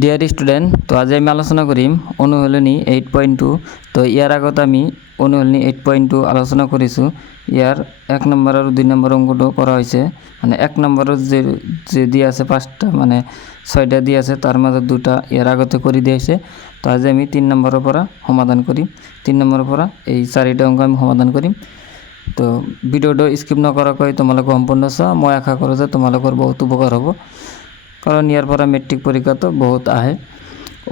Dear student, তো আজ আমি আলোচনা করিম অনুশীলনী 8.2। তো ইয়ার আগত আমি অনুশীলনী 8.2 আলোচনা কৰিছোঁ। ইয়াৰ 1 নম্বৰ আৰু 2 নম্বৰ অংকটো কৰা হৈছে, মানে 1 নম্বৰৰ যে দিয়া আছে 5টা মানে 6টা দিয়া আছে, তাৰ মাজত 2টা ইয়াৰ আগতে কৰি দিয়া হৈছে। তো আজি আমি 3 নম্বৰৰ পৰা সমাধান কৰিম। 3 নম্বৰৰ পৰা এই 4টা অংক আমি সমাধান কৰিম। তো ভিডিঅ'টো স্কিপ নকৰাকৈ তোমালোকে সম্পূৰ্ণ চোৱা। মই আশা কৰোঁ যে তোমালোকৰ বহুত উপকাৰ হ'ব, কারণ ইয়ার পরে মেট্রিক পরীক্ষা তো বহুত আহে।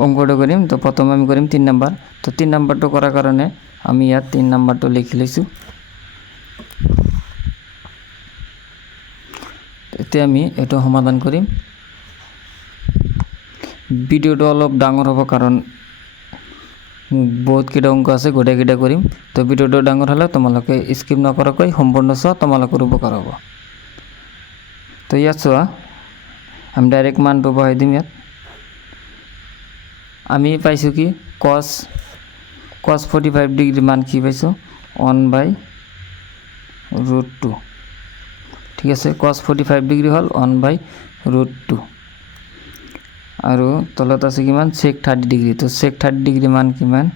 অঙ্কটো করিম। তো প্রথমে আমি করিম 3 নম্বর। তো 3 নম্বরটো করার কারণে আমি ইয়াত 3 নম্বরটো লিখি লৈছোঁ। এতিয়া আমি এইটো সমাধান কৰিম। ভিডিঅ'টো অলপ ডাঙৰ হ'ব, কাৰণ বহুত কেইটা অঙ্ক আছে, গোটেইকেইটা কৰিম। তো ভিডিঅ'টো ডাঙৰ হ'লে তোমালোকে স্কিপ নকৰাকৈ সম্পূৰ্ণ চোৱা, তোমালোকৰ উপকাৰ হ'ব। তো ইয়াত চোৱা, আমি ডাইরেক্ট মানটো বহাই দিম। ইয়াত আমি পাইছোঁ কি cos 45 ডিগ্রি মান কি পাইছোঁ 1/√2। ঠিক আছে, cos 45 ডিগ্রি হল 1/√2। আৰু তলত আছে কিমান sec 30 ডিগ্ৰি। তো sec 30 ডিগ্ৰি মান কিমান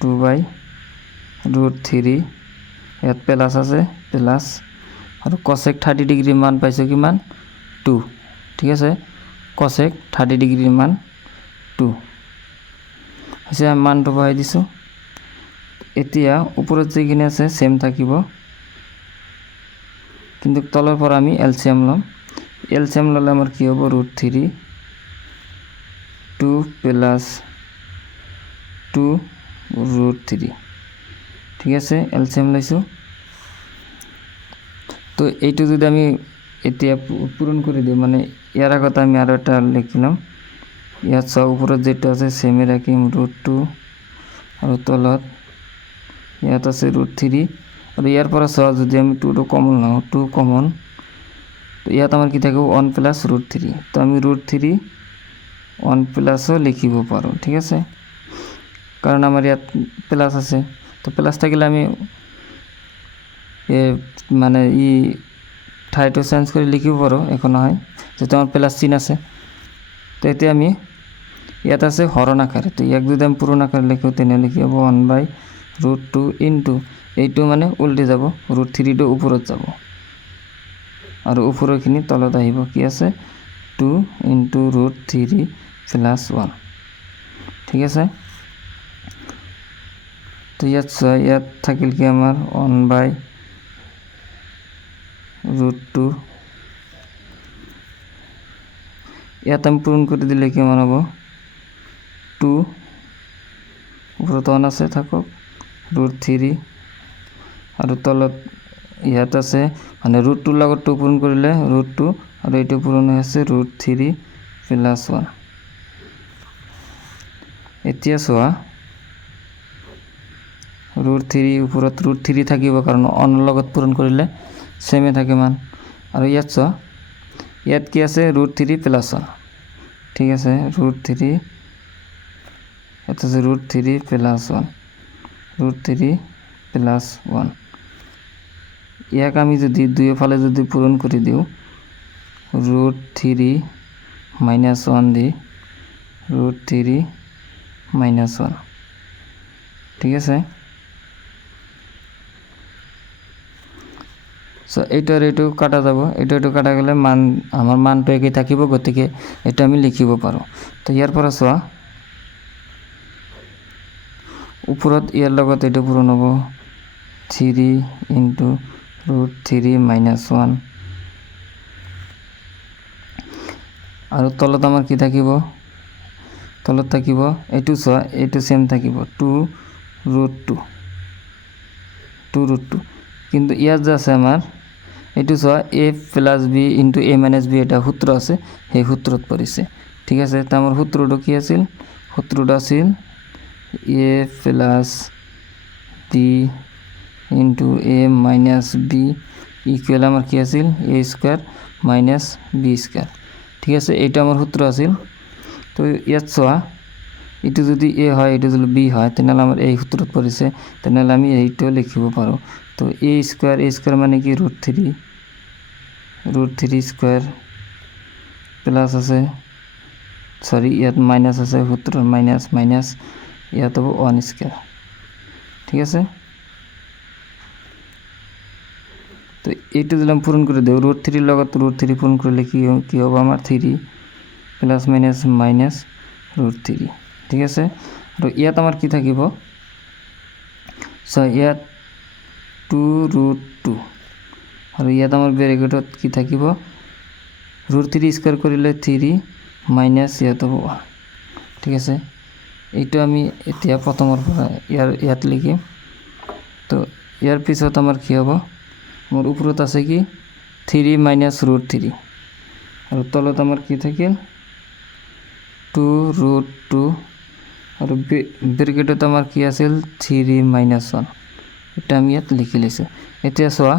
2/√3। ইয়াত প্লাস আছে, প্লাস। আৰু cosec 30 ডিগ্রি মান পাইছোঁ কিমান 2। ঠিক আছে, cosec 30 ডিগ্রির মান 2 হৈছে। আমি মানটো বহাই দিছোঁ। এতিয়া ওপৰত যিখিনি আছে সেম থাকিব, কিন্তু তলৰ পৰা আমি এলচিএম ল'ম। এলচিএম ল'লে আমাৰ কি হ'ব √3 2 প্লাস 2√3। ঠিক আছে, এলচিএম লৈছোঁ। তো এইটো যদি আমি এতিয়া পূরণ করে দিই, মানে ইয়ার আগত আমি আরও একটা লিখিলাম। ইয়াত সব উপৰত যেটা আছে সেমে ৰাখিম √2, আৰু তলত ইয়াত আছে √3। আৰু ইয়াৰ পৰা সব যদি আমি 2টো কমন লওঁ, 2 কমন, তো ইয়াত আমাৰ কি থাকিব 1 + √3। তো আমি √3 1 প্লাসও লিখিব পাৰোঁ। ঠিক আছে, কারণ আমার ইয়াত প্লাস আছে। তো প্লাস থাকিলে আমি মানে ঠাইটো চেঞ্জ কৰি লিখিব পাৰোঁ, একো নহয়, যেহেতু আমার প্লাস চিহ্ন আছে। তো এতিয়া আমি ইয়াত আছে হরণ আকারে। তো ইয়াক যদি আমি পূরণ আকারে লিখোঁ, তেনেহ'লে কি হ'ব 1/√2 ইনটু এইটো মানে উল্টি যাব, √3টো ওপৰত যাব, আৰু ওপৰৰখিনি তলত আহিব। কি আছে 2 ইনটু √3 প্লাস 1। ঠিক আছে, তো ইয়াত থাকিল কি আমাৰ 1/√2। ইয়াত আমি পূৰণ কৰে দিলে কিমান হ'ব 2, ওপৰত 1 আছে থাকক, √3, আৰু তলত ইয়াত আছে মানে √2 লগত 2 পূৰণ কৰিলে √2, আৰু এইটো পূৰণ হৈ আছে √3 প্লাস 1। এতিয়া চোৱা, √3 ওপৰত √3 থাকিব, কাৰণ 1 লগত পূৰণ কৰিলে সেমে থাকে মান। আৰু ইয়াত চোৱা, ইয়াত কি আছে √3 প্লাস 1। ঠিক আছে, √3, এটা আছে √3 প্লাস 1, √3 প্লাস 1। ইয়াক আমি যদি দুই ফালে যদি পূরণ করে দিও, √3 মাইনাস 1 দি √3 মাইনাস 1। ঠিক আছে, সো এইটার এইটো কাটা যাব, এইটো কাটা গেলে মান আমার মানটো একেই থাকিব, গতিকে এটা আমি লিখিব পাৰোঁ। তো ইয়াৰ পৰা চোৱা, ওপৰত ইয়াৰ লগত এইটো পূৰণ হ'ব 3 ইনটু √3 মাইনাস 1, আৰু তলত আমাৰ কি থাকিব, তলত থাকিব এইটো চোৱা, এইটো সেম থাকিব 2√2, কিন্তু ইয়াত যে আছে আমাৰ এইটো চোৱা a + b into a - b, এটা সূত্ৰ আছে, সেই সূত্ৰত পৰিছে। ঠিক আছে, তো আমার সূত্রটো কি আছিল, সূত্রটা আছিল a + b into a - b equal আমার কি আছিল a² - b²। ঠিক আছে, এইটা আমার সূত্র আছিল। তো ইয়াত চোৱা, এইটো যদি a হয়, এইটো যদি b হয়, তেনেহ'লে আমার এই সূত্রত পৰিছে, তেনেহ'লে আমি এইটো লিখিব পাৰোঁ। তো a² মানে কি √3² প্লাস আছে সরি ইয়াত মাইনাছ আছে সূত্র মাইনাছ মাইনাছ ইয়াত হ'ব 1 স্কয়ার ঠিক আছে তো এইটো দিলাম পূরণ করে দেব √3 লগত √3 পূরণ করলে কি হবে আমার 3 প্লাস মাইনাস মাইনাস √3 ঠিক আছে আর ইয়াত আমার কি থাকিব সো ইয়াত 2 আর ইয়াত আমার ব্র্যাকেটত কি থাকিব √3 স্কয়ার করিলে 3 মাইনাস ইয়াত হ'ব 1 ঠিক আছে এইটো আমি এতিয়া প্ৰথমৰ পৰা ইয়াত লিখিম তো ইয়াৰ পিছত আমাৰ কি হ'ব মোৰ ওপৰত আছে কি 3 মাইনাস √3 আৰু তলত আমাৰ কি থাকিল 2 আৰু ব্ৰ্যাকেটত আমাৰ কি আছিল 3 মাইনাস 1 এটা আমি ইয়াত লিখি লৈছো এতিয়া চোৱা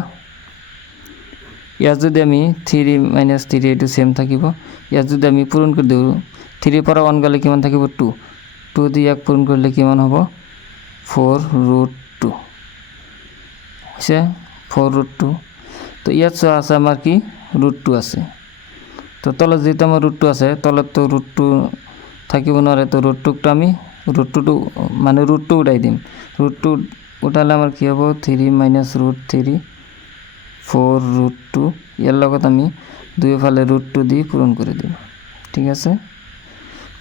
ইয়াত যদি আমি 3 মাইনাস 3 এটো সেম থাকিব ইয়াত যদি আমি পূরণ কৰি দিও 3 পৰা 1 গলে কিমান থাকিব 2 দি ইয়াক পূৰণ কৰিলে কিমান হ'ব 4 √2 আছে 4 √2 তো ইয়াত চোৱা আছে আমাৰ কি √2 আছে তো তলত যেটা আমাৰ √2 আছে তলত তো √2 থাকিব নোৱাৰে তো √2 আমি √2 মানে √2 উঠাই দিম √2 উঠালে আমাৰ কি হ'ব 3 মাইনাস √3 4 √2 ইয়াৰ লগত আমি দুইফালে √2 দি পূৰণ কৰি দিম ঠিক আছে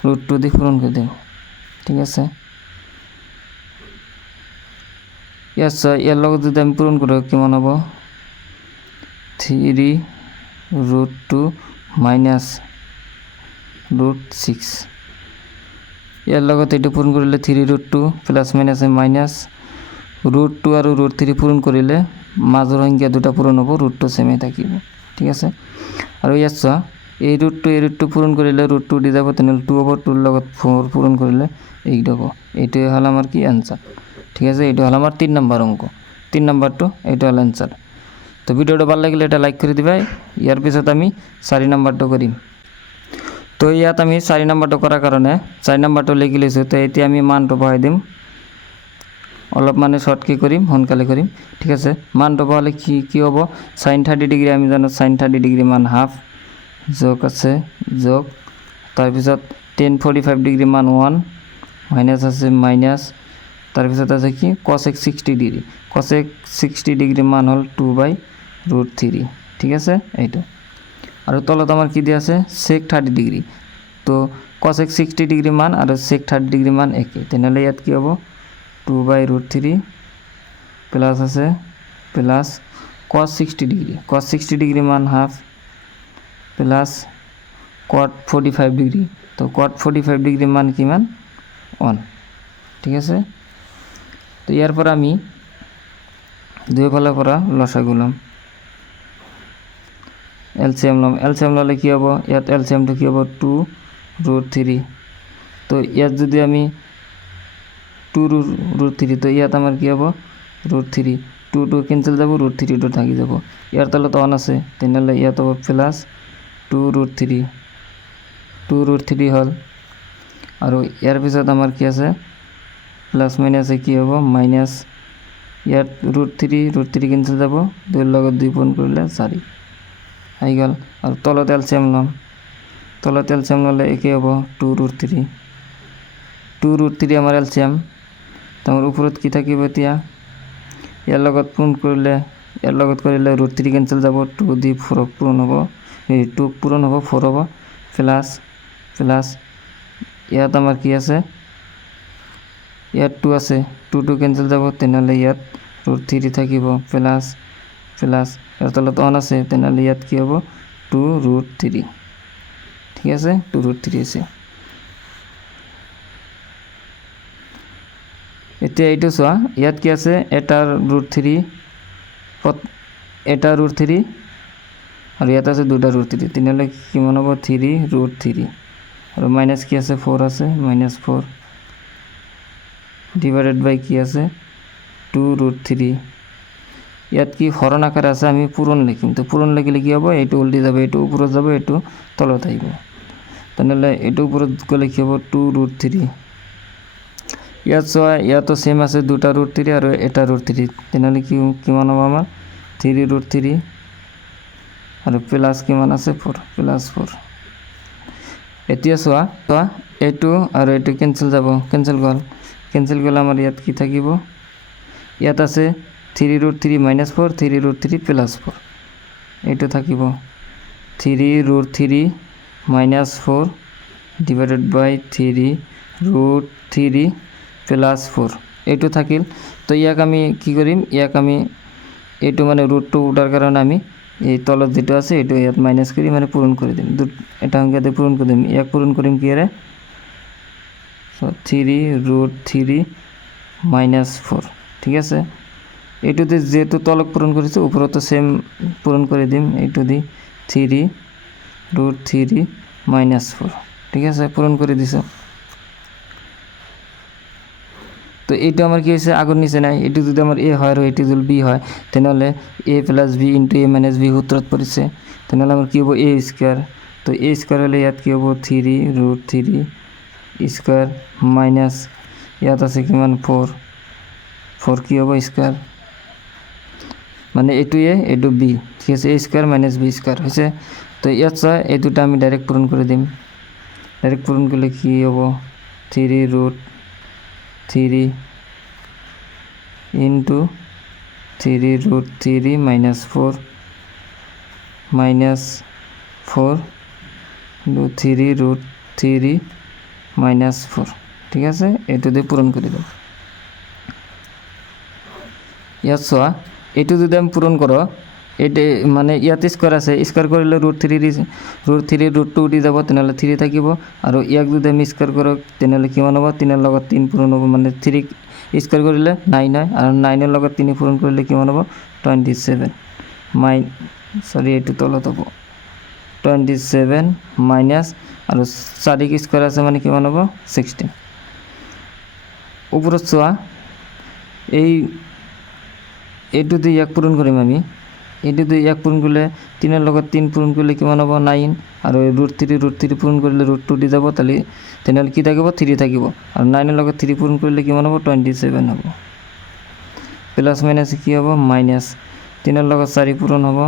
√2 দি পূৰণ কৰি দিম ঠিক আছে ইয়াৰ লগত যদি আমি পূৰণ কৰো কিমান হ'ব 3 √2 মাইনাস √6 ইয়াৰ লগত এইটো পূৰণ কৰিলে 3 √2 প্লাস মাইনাস মাইনাস √2 আৰু √3 পূৰণ কৰিলে মাজৰ সংখ্যা দুটা পূৰণ হ'ব √2 সেমে থাকিব ঠিক আছে আৰু ইয়াত চোৱা এই √2 পূৰণ কৰিলে √2 দি যাব তেনেহলে 2/2 ৰ লগত 4 পূৰণ কৰিলে 8 হ'ব এইটোই হল আমাৰ কি आंसर ঠিক আছে এইটো হল আমাৰ 3 নম্বৰ অংক 3 নম্বৰটো এইটো হল आंसर তো ভিডিওটা ভালো লাগলে এটা লাইক কৰে দিবা ইয়াৰ পিছত আমি 4 নম্বৰটো কৰিম তো ইয়াত আমি 4 নম্বৰটো কৰাৰ কাৰণে 4 নম্বৰটো লিখি লৈছো তো এতিয়া আমি মানটো বহাই দিম অলপ মানে শর্ট কি করিম হনকালে করিম ঠিক আছে মানটো বহালে কি হবে sin 30 ডিগ্রি আমি জানো sin 30 ডিগ্রি মান হাফ যোগ আছে যোগ তার পিছত tan 45 ডিগ্রি মান 1 মাইনাস আছে মাইনাস তার পিছত আছে কি cos 60 ডিগ্রি cos 60 ডিগ্রি মান হল 2/√3 ঠিক আছে এইটো আর তলত আমার কি দিয়া আছে sec 30 ডিগ্রি তো cos 60 ডিগ্রি মান আর sec 30 ডিগ্রি মান একই তাহলে ইয়াত কি হবে 2/√3 প্লাস আছে প্লাস cos 60 ডিগ্রি মান হাফ প্লাস cot 45 ডিগ্রি তো cot 45 ডিগ্রি মান কি মান 1 ঠিক আছে তো ইয়ার পর আমি দুই ফালে পৰা লসাগু লম এলসিএম ললে কি হবে ইয়াত এলসিএম তো কি হবে 2√3 তো ইয়াত যদি আমি 2√3 তো ইয়াত আমার কি হবে √3 2 ক্যান্সেল যাব √3 তো থাকি যাব ইয়ার তলে তো 1 আছে তাহলে ইয়াত হবে প্লাস 2√3 হল আর ইয়ার পিছত আমার কি আছে প্লাস মাইনাসে কি হবে মাইনাস ইয়াত √3 ক্যান্সেল যাব 2 এর লগত 2 পূরণ করলে 4 আই গেল আর তলত এলসিএম ললে কি হবে 2√3 আমার এলসিএম তোমার উপরত কি থাকিব এতিয়া ইয়ার লগত পূরণ করলে √3 ক্যান্সেল যাব 2 দি 4 পূরণ হ'ব 2 পূরণ হ'ব 4 হ'ব প্লাস ইয়াত আমার কি আছে ইয়াত 2 আছে 2 ক্যান্সেল যাব তেনলে ইয়াত √3 থাকিব প্লাস এর তলত 1 আছে তেনলে ইয়াত কি হ'ব 2√3 ঠিক আছে 2√3 আছে এতিয়া এইটো চোৱা ইয়াত কি আছে এটাৰ √3 আৰু ইয়াত আছে দুটা √3 তিনলে কিমান হ'ব 3√3 আৰু মাইনাস কি আছে 4 আছে -4 ডিভাইডেড বাই কি আছে 2√3 ইয়াত কি হরণ আকারে আছে আমি পূরণ লিখিম তো পূরণ লিখিলে কি হবে এইটো উল্টি যাবে এইটো উপৰত যাব এইটো তলত আহিব তাহলে এইটো উপৰত গলে কি হ'ব 2√3 ইয়াত চোৱা ইয়াতো সেম আছে দুটা √3 আৰু এটা √3 তেনলে কি কিমান হ'ব আমাৰ 3√3 আৰু প্লাস কিমান আছে 4 প্লাস 4 এতিয়া চোৱা এইটো আৰু এইটো কেঞ্চেল যাব, কেঞ্চেল গ'ল আমাৰ ইয়াত কি থাকিব, ইয়াত আছে 3√3 - 4 3√3 + 4 এইটো থাকিব 3√3 - 4 ডিভাইডেড বাই 3√3 + 4 এইটো থাকিল। তো ইয়াক আমি কি কৰিম, ইয়াক আমি এইটো মানে ৰুটটো উঠাৰ কাৰণে আমি এই তলত যেটো আছে এইটো ইয়াত মাইনাস কৰি মানে পূরণ করে দিম, এটা সংখ্যাতে পূরণ করে দিম। ইয়াক পূরণ করিম কি এর 3√3 - 4 ঠিক আছে। এইটোতে যেহেতু তলক পূরণ করেছে উপরতো সেম পূরণ করে দিম, এইটু দি 3√3 - 4 ঠিক আছে, পূরণ করে দিছ। তো এইটো আমার কি হয়েছে আগর নিচে নাই, এটি যদি আমার এ হয় আর এটি যদি বি হয় তাহলে a + b * a - b সূত্রত পড়ছে, তাহলে আমার কি হবো a স্কয়ার। তো a স্কয়ার হলে ইয়াত কি হবো 3√3 স্কয়ার মাইনাস ইয়াত আছে কিমান 4 কি হবো স্কয়ার, মানে এটু a এটু b ঠিক আছে, a স্কয়ার - b স্কয়ার হয়েছে। তো ইয়াত এই দুটো আমি ডাইরেক্ট পূরণ করে দিম, ডাইরেক্ট পূরণ করলে কি হবো 3√3 into 3√3 - 4 minus 4 into 3√3 - 4 ঠিক আছে, এটু দিয়ে পূরণ করে দেব। ইয়াত চোৱা এইটো যদি আমি পূরণ করো এটা মানে ইয়াত স্কোয়ার আছে, স্কোয়ার করলে √3 উঠি যাব, তেনেহলে 3 থাকিব। আর ইয়াক যদি আমি স্কোয়ার করো তেনেহলে কিমান হব, 3 লগত 3 পূরণ হব, মানে 3 স্কোয়ার করলে 9 হয়, আর 9 এর লগত 3 পূরণ করলে কিমান হব 27 সরি এইটো তলত হব 27 মাইনাস আর 4 স্কোয়ার আছে মানে কিমান হব 16। উপরত চোৱা এইটো দিয়ে ইয়াক পূরণ করিম আমি, এইটো দিয়ে ইয়াক পূরণ করলে 3 এর লগত 3 পূরণ করলে কিমান হব 9, আর √3 পূরণ করলে √2 দি যাব, তাহলে কি থাকিব 3 থাকিব, আর 9 এর লগত 3 পূরণ করলে কিমান হব 27 হব। প্লাস মাইনাস কি হব মাইনাস 3 এর লগত 4 পূরণ হব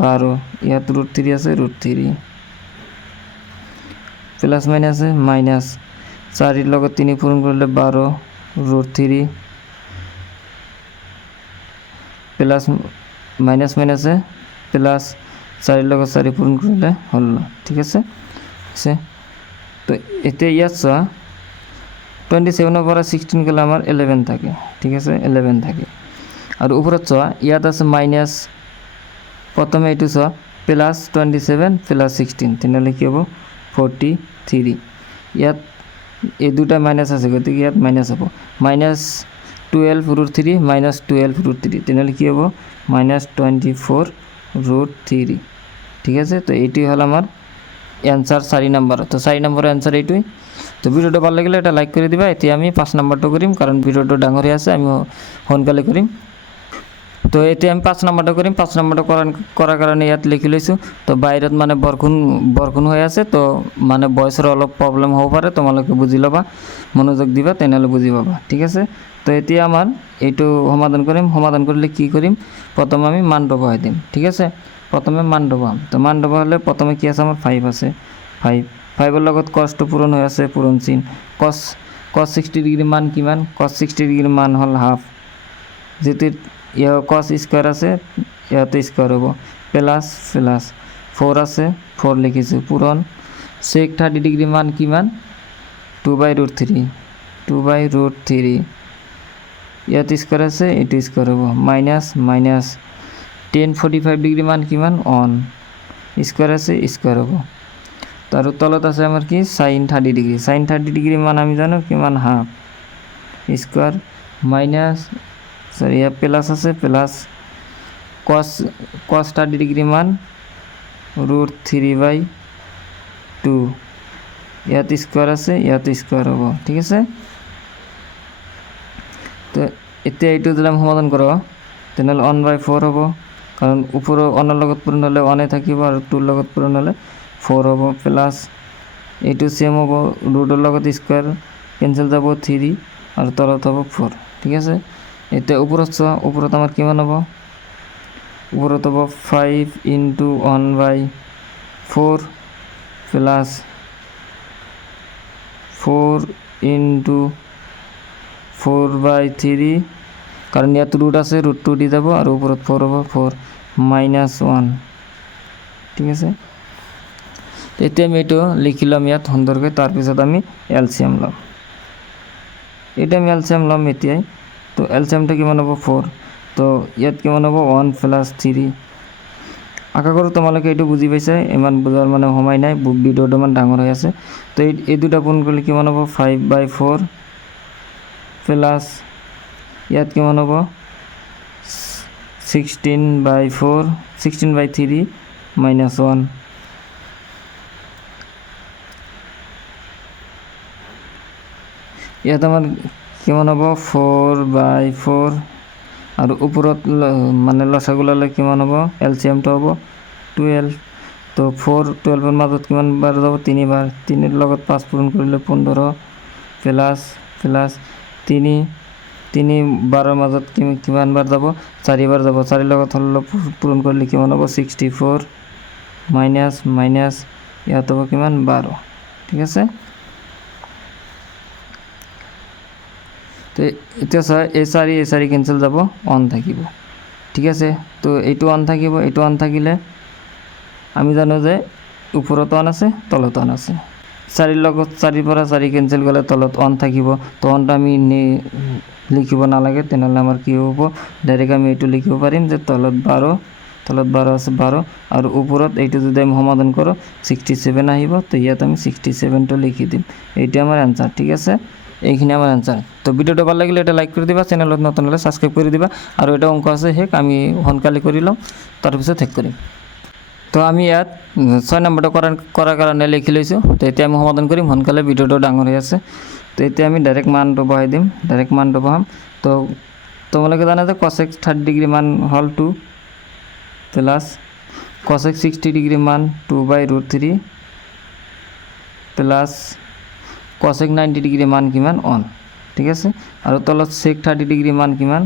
12, ইয়াত √3 আছে √3 প্লাস মাইনাসে মাইনাস 4 এর লগত 3 পূরণ করলে 12 √3 প্লাস মাইনাস মাইনাসে প্লাস 4 এর লগত 4 পূরণ করলে হলো, ঠিক আছে। তো এতে ইয়াত 27 এর পরে 16 গেলে আমার 11 থাকে, ঠিক আছে 11 থাকে। আর উপরে ইয়াত আছে মাইনাস, প্রথমে এইটু প্লাস 27 প্লাস 16 তাহলে কি হবো 43, ইয়াত এই দুটা মাইনাস আছে গতিকে ইয়াত মাইনাস হবো -12√3 -12√3 তাহলে কি হবো -24√3 ঠিক আছে। তো এইটি হলো আমার অ্যান্সার 4 নাম্বার। তো 4 নম্বরের অ্যান্সার এইটুই। তো ভিডিওটা ভালো লাগলে এটা লাইক করে দিবা। এতে আমি 5 নাম্বারটা করিম কারণ ভিডিওটা ডাঙর হয়ে আছে, আমি সোনকালে করিম। তো এতে আমি 5 নাম্বারটা করিম, 5 নাম্বারটা করার কারণে ইয়াত লিখি লৈছোঁ। তো বাহিৰত মানে বৰষুণ হৈ আছে, তো মানে ভয়েসৰ অলপ প্ৰব্লেম হ'ব পাৰে, তোমালোকে বুজি ল'বা, মনোযোগ দিবা তেনেহ'লে বুজি পাবা, ঠিক আছে। তো এতিয়া আমাৰ এইটো সমাধান কৰিম। সমাধান কৰিলে কি কৰিম, প্ৰথমে আমি মানটো বহাই দিম, ঠিক আছে। প্ৰথমে মানটো বহাম। তো মানটো বহালে প্ৰথমে কি আছে আমাৰ 5 আছে, 5 লগত কসটো পূৰণ হৈ আছে, পূৰণ চিন cos 60 ডিগ্ৰী মান কিমান, cos 60 ডিগ্ৰী মান হ'ল হাফ, যেটি ইয়াৰ cos স্কয়াৰ আছে ইয়াতে স্কয়াৰ হ'ব, প্লাস 4 আছে 4 লিখিছোঁ, পূৰণ sec 30 ডিগ্ৰী মান কিমান 2/√3 ইয়াতে স্কয়াৰ আছে এইটো স্কয়াৰ হ'ব, মাইনাস tan 45 ডিগ্ৰী মান কিমান 1 স্কয়ার আছে স্কয়ার হ'ব। তার তলত আছে আমার কি sin 30 ডিগ্রি মান আমি জানো কিমান half square minus sorry plus আছে প্লাস cos 30 ডিগ্রি মান √3/2 ইয়াত স্কয়ার আছে ইয়াত স্কয়ার হ'ব, ঠিক আছে। তো এতিয়া এইটো দিলাম সমাধান করো, তেনেহ'লে 1/4 হ'ব, কারণ উপরে 1 লগত পূরণ হলে 1 থাকিব আর 2 লগত পূরণ হলে 4 হ'ব, প্লাস এইটো সেম হ'ব, ৰুটৰ লগত স্কয়াৰ কেনসেল যাব 3 আৰ তলত হ'ব 4, ঠিক আছে। এতিয়া ওপৰত আমাৰ কিমান হ'ব, ওপৰত হ'ব 5 * 1/4 প্লাস 4 ইন্টু 4/3 কারণ ইয়াত রুট আছে রুট 2 দি যাব আর উপরত 4 হবো 4 -1 ঠিক আছে এতে আমি এটা লিখিলাম ইয়াত সুন্দরকৈ তাৰপিছত আমি এলসিএম লম এটা আমি এলসিএম লম এতিয়াই তো এলসিএমটা কিমান হ'ব 4 তো ইয়াত কিমান হ'ব 1 + 3 আশা কৰোঁ তোমালোকে এইটো বুজি পাইছা ইমান বুজাৰ মানে সময় নাই ভিডিঅ'টো মান ডাঙৰ হৈ আছে তো এই দুটা পূৰণ কৰিলে কিমান হ'ব 5/4 প্লাস ইয়াত কিমান হ'ব 16/4 16/3 -1 ইয়াত আমাৰ কিমান হ'ব 4/4 আৰু ওপৰত মানে লসাগুলালে কিমান হ'ব এলসিএমটো হ'ব 12 তো 4 12 এর মাজত কিমান বাৰ যাব 3 বাৰ 3 এৰ লগত 5 পূৰণ কৰিলে 15 প্লাস 3 12 মাজত কিমান বাৰ যাব 4 বাৰ যাব 4 লগত হল পূৰণ কৰিলে কিমান হ'ব 64 মাইনাস ইয়াত হ'ব কিমান 12 ঠিক আছে তো এটা এই সারি ক্যান্সেল যাব অন থাকিব ঠিক আছে তো এইটো অন থাকিব এইটো অন থাকিলে আমি জানো যে উপৰত অন আছে তলত অন আছে চাৰিৰ লগত চাৰিৰ পৰা চাৰি ক্যান্সেল গলে তলত অন থাকিব তো অনটা আমি লিখিব নালাগে তেনেহলে আমাৰ কি হ'ব ডাইৰেক্ট আমি এইটো লিখিব পাৰিম যে তলত 12 আছে 12 আৰু উপৰত এইটো যদি আমি সমাধান কৰো 67 আহিব তো ইয়াত আমি 67 টো লিখি দিম এইটা আমাৰ आंसर ঠিক আছে এইখিনি আমার आंसर তো ভিডিওটা ভালো লাগলে এটা লাইক করে দিবা চ্যানেলত নতুন হলে সাবস্ক্রাইব করে দিবা আর এটা অঙ্ক আছে হেক আমি হনকালি করিলাম তারপিছত ঠিক করিম তো আমি ইয়াত 6 নম্বরটা করার কারণে লিখি লইছো তো এতে আমি সমাধান করিম হনকালে ভিডিওটা ডাঙর হয়ে আছে তো এতে আমি ডাইরেক্ট মানটো বহাই দিম ডাইরেক্ট মানটো বহাম তো তোমালোকে জানা যে cos x 30 ডিগ্রি মান হল 2 প্লাস cos x 60 ডিগ্রি মান 2/√3 প্লাস cos x 90 ডিগ্রি মান কিমান 1 ঠিক আছে আৰু তলত sec 30 ডিগ্রি মান কিমান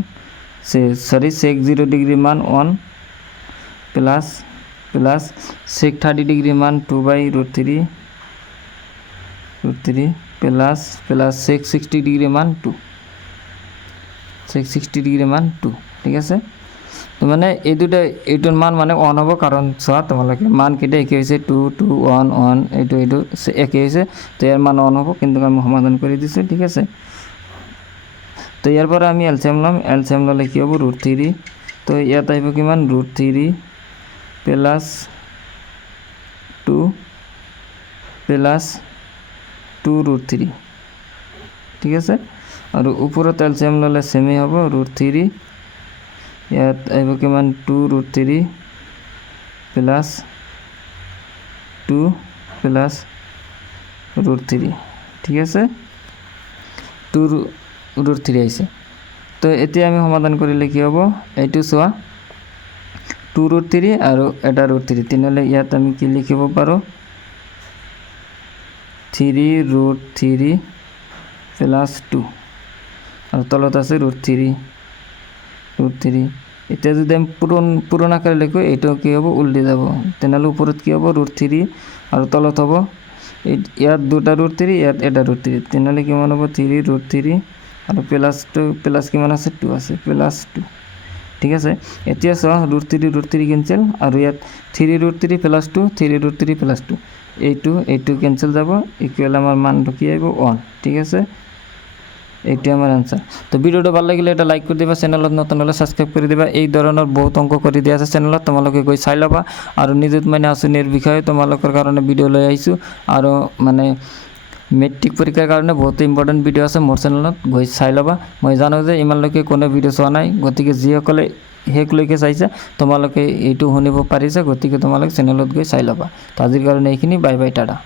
sec 0 ডিগ্রি মান 1 প্লাস sec 30 ডিগ্রি মান 2/√3 প্লাস sec 60 ডিগ্রি মান 2 sec 60 ডিগ্রি মান 2 ঠিক আছে তো মানে এই দুটা এইটোৰ মান মানে 1 হ'ব কাৰণ চোৱা তোমালোকে মান কেইটা একে হৈছে 2 2 1 1 এইটো একে হৈছে তো এর মান 1 হ'ব কিন্তু আমি সমাধান কৰি দিছো ঠিক আছে তো ইয়াৰ পৰা আমি এলসিএম ললে কি হ'ব √3 তো ইয়াত আহিব কিমান √3 প্লাস 2 প্লাস 2√3 ঠিক আছে আৰু ওপৰত এলসিএম ললে সেমই হ'ব √3 ইয়াত আহিব কিমান 2√3 প্লাস 2 প্লাস √3 ঠিক আছে 2√3 আইছে তো এতিয়া আমি সমাধান কৰিলে কি হ'ব এইটো চোৱা 2√3 আৰু এটা √3 তিনলে ইয়াত আমি কি লিখিব পাৰো 3√3 প্লাস 2 আৰু তলত আছে √3 এটা যদি আমি পূৰণ আকাৰে লিখো এইটো কি হ'ব উল্টি যাব তেনেহলে উপৰত কি হ'ব √3 আৰু তলত হ'ব ইয়াত দুটা √3 ইয়াত এটা √3 তেনেহলে কিমান হ'ব 3√3 আৰু প্লাস কিমান আছে 2 আছে প্লাস 2 ঠিক আছে এতিয়া চোৱা √3 ক্যান্সেল আৰু ইয়াত 3√3 প্লাস 2 3√3 প্লাস 2 এইটো ক্যান্সেল যাব ইকুয়াল আমাৰ মানটো কি আহিব 1 ঠিক আছে এইটা আমার आंसर তো ভিডিওটা ভালো লাগলে এটা লাইক করে দিবা চ্যানেলত নতুন হলে সাবস্ক্রাইব করে দিবা এই ধরনের বহুত অঙ্ক করে দিয়া আছে চ্যানেলত তোমালোকে গৈ চাই লবা আৰু নিযুত মানে আঁচনিৰ বিষয়ে তোমালোকৰ কাৰণে ভিডিও লৈ আহিছো আৰু মানে মেট্ৰিক পৰীক্ষাৰ কাৰণে বহুত ইম্পৰ্টেন্ট ভিডিও আছে মোৰ চ্যানেলত গৈ চাই লবা মই জানো যে ইমানলৈকে কোনো ভিডিও চোৱা নাই গতিকে যিসকলে হেকলৈকে চাইছে তোমালোকে এইটো শুনিব পাৰিছে গতিকে তোমালোক চ্যানেলত গৈ চাই লবা তো আজিৰ কাৰণে এইখিনি বাই বাই টাটা